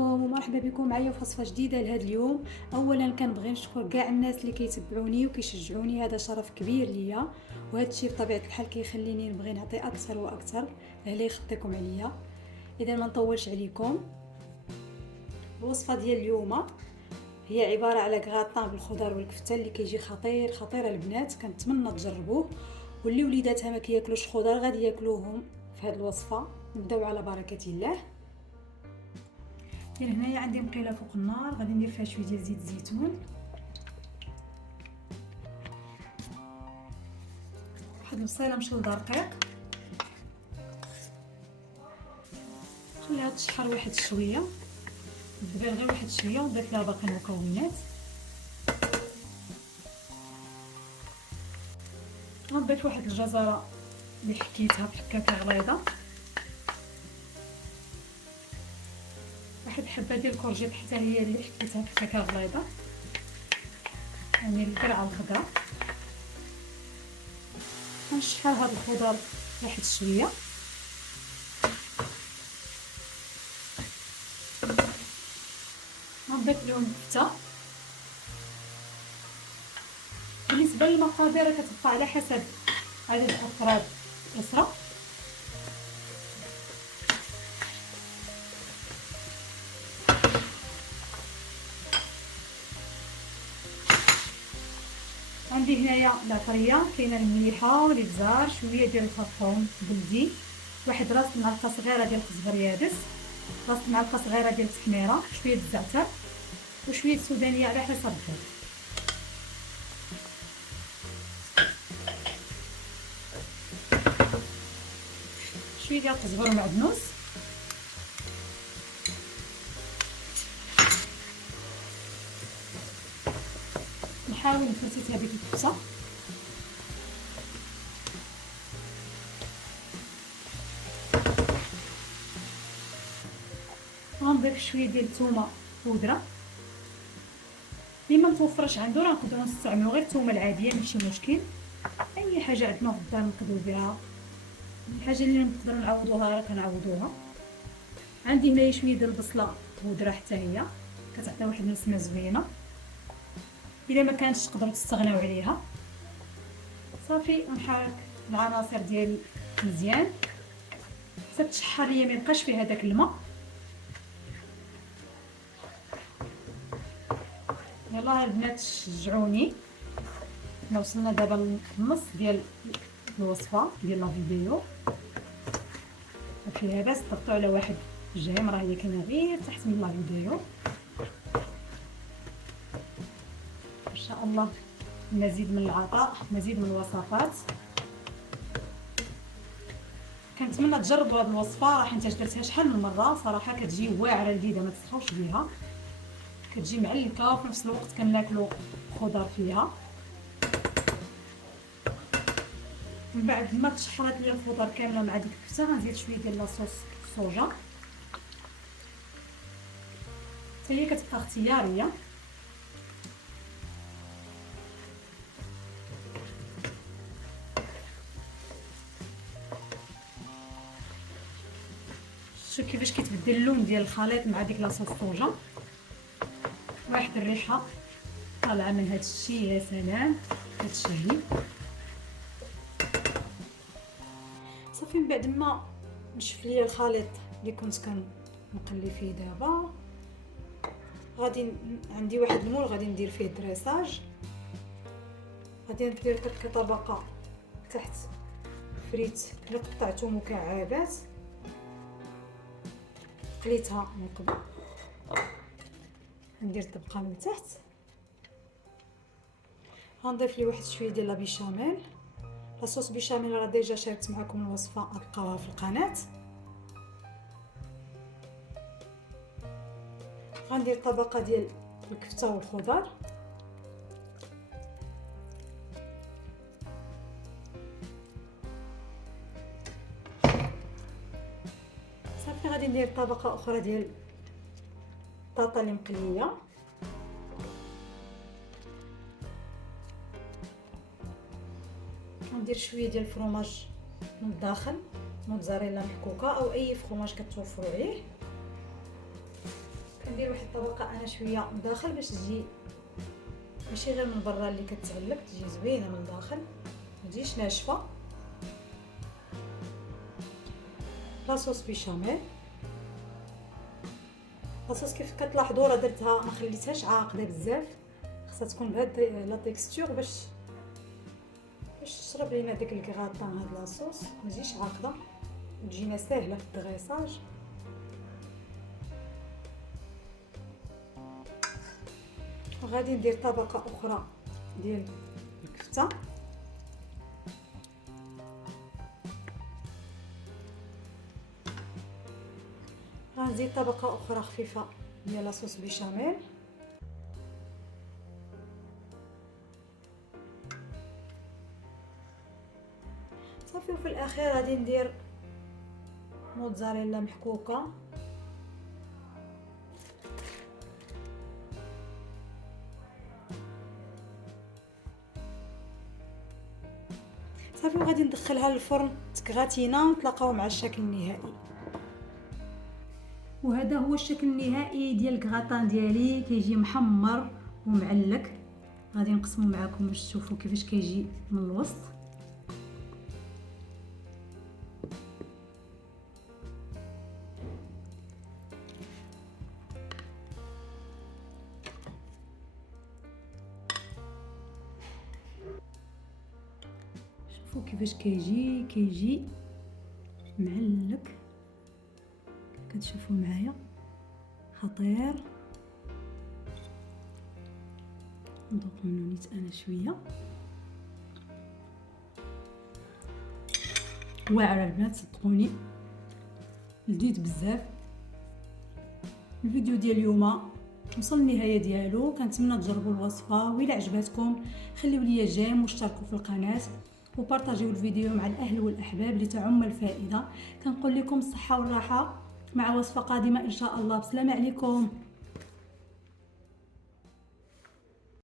عليكم ومرحبا بكم معايا في وصفه جديده لهذا اليوم. اولا كنبغي نشكر كاع الناس اللي كيتبعوني وكيشجعوني، هذا شرف كبير ليا، وهذا الشيء بطبيعه الحال كيخليني نبغي نعطي اكثر واكثر لا يخطيكم عليا. اذا ما نطولش عليكم، الوصفه ديال اليوم هي عباره على كغاطان بالخضر والكفته اللي كيجي خطير خطير البنات، كنتمنى تجربوه، واللي وليداتها ما كياكلوش خضر غادي ياكلوهم في هذه الوصفه. نبداو على بركه الله. هنايا عندي مقيله فوق النار، غادي ندير فيها شويه ديال زيت الزيتون، واحد البصيله مشلضه رقيق، خليها تشحر واحد شويه، دبر غير واحد شويه ونضيف لها باقي المكونات. غنضيف واحد الجزره اللي حكيتها بحكاكه غليظه، واحد حبه ديال الكورجيط حتى هي اللي حكيتها بحكاكه غليظه، يعني القرعه الخضراء. غنشحر هاد الخضر واحد شويه، غنضيف لهم الكفته. بالنسبه للمقادير كتبقى على حسب عدد افراد الاسره. عندي هنايا العطريه، كاينه المليحه والابزار، شويه ديال الخرطوم بلدي، واحد راس معلقه صغيره ديال الخزبر يابس، راس معلقه صغيره ديال التحميره، شويه الزعتر وشويه سودانيه على حسب الذوق. شويه ديال القزبر ومعدنوس، نحاول نفتتها بك الكبسه. غنضيف شويه ديال الثومه بودره، اللي ما متوفرش عنده راه نقدروا نستعملوا غير الثومه العاديه، ماشي مشكل، اي حاجه عندنا في الدار نقدروا بها، الحاجه اللي نقدروا نعوضوها راه كنعوضوها. عندي هنايا شويه ديال البصله بودره حتى هي كتعطي واحد النسمه زوينه، الا ما كانتش تقدروا تستغناو عليها. صافي نحرك العناصر ديالي مزيان حتى تشحر ليا، ما يبقاش فيها داك الماء. يلا البنات شجعوني، حنا وصلنا دابا للنص ديال الوصفه ديال لا فيديو، ما فيها باس ضغطوا على واحد الجيم، راه هي كاينه غير تحت من لا فيديو. ان شاء الله مزيد من العطاء، مزيد من الوصفات. كنتمنى تجربوا هذه الوصفه، راه حيت درتها شحال من مره صراحه، كتجي واعره لذيذه ما تسخاوش بها، كتجي معلكه وفي نفس الوقت كناكلوا خضر فيها. من بعد ما تشحرات لي الخضر كامله مع ديك الكفته، غنزيد شويه ديال لاصوص الصوجا، حتى هي كتبقى اختياريه. شوف كيفاش كيتبدل اللون ديال الخليط مع ديك لاصوص الصوجا، واحد الريحه طالعه من هذا الشيء، يا سلام كتشهي. صافي من بعد ما نشف ليا الخليط اللي كنت كنقلي فيه دابا، غادي عندي واحد المول غادي ندير فيه الدريساج. غادي ندير كطبقه تحت فريت اللي قطعته مكعبات، قليتها من قبل، ندير طبقه من تحت. غنضيف لي واحد شويه ديال لا بيشاميل، لاصوص بيشاميل راه ديجا شاركت معكم الوصفه غتلقاوها في القناه. غندير طبقه ديال الكفته والخضر، صافي غادي ندير طبقه اخرى ديال البطاطا اللي مقليه، غندير شويه ديال الفرماج من الداخل، موتزاريلا محكوكه او اي فرماج كتوفروا عليه. كندير واحد الطبقه انا شويه من الداخل باش تجي ماشي غير من برا اللي كتعلق، تجي زوينه من الداخل ما تجيش ناشفه. لاصوص بيشاميل، لاصوص كيف كتلاحظوا راه درتها ما خليتهاش عاقده بزاف، خاصها تكون بهاد لا تيكستور باش تشرب لينا داك الكغاطان. هاد لاصوص ما تجيش عاقده وتجينا ساهله في الدغيساج. وغادي ندير طبقه اخرى ديال الكفته، غنزيد طبقه اخرى خفيفه ديال لاصوص بيشاميل. صافي. وفي الاخير غادي ندير موتزاريلا محكوكه، صافي. وغادي ندخلها للفرن تكغاتينا ونتلاقاو مع الشكل النهائي. وهذا هو الشكل النهائي ديال الكغاتان ديالي، كيجي محمر ومعلق. غادي نقسمو معكم باش تشوفوا كيفاش كيجي من الوسط. شوفوا كيفاش كيجي معلق، كتشوفوا معايا خطير. ندوق منو نيت انا شويه. واعره البنات صدقوني، لذيذ بزاف. الفيديو ديال اليوم وصل النهايه ديالو، كنتمنى تجربوا الوصفه، وإلا عجبتكم خليو لي جيم واشتركوا في القناه وبارطاجيو الفيديو مع الاهل والاحباب لتعم الفائده. كنقول لكم الصحه والراحه مع وصفه قادمه ان شاء الله. بسلامه عليكم.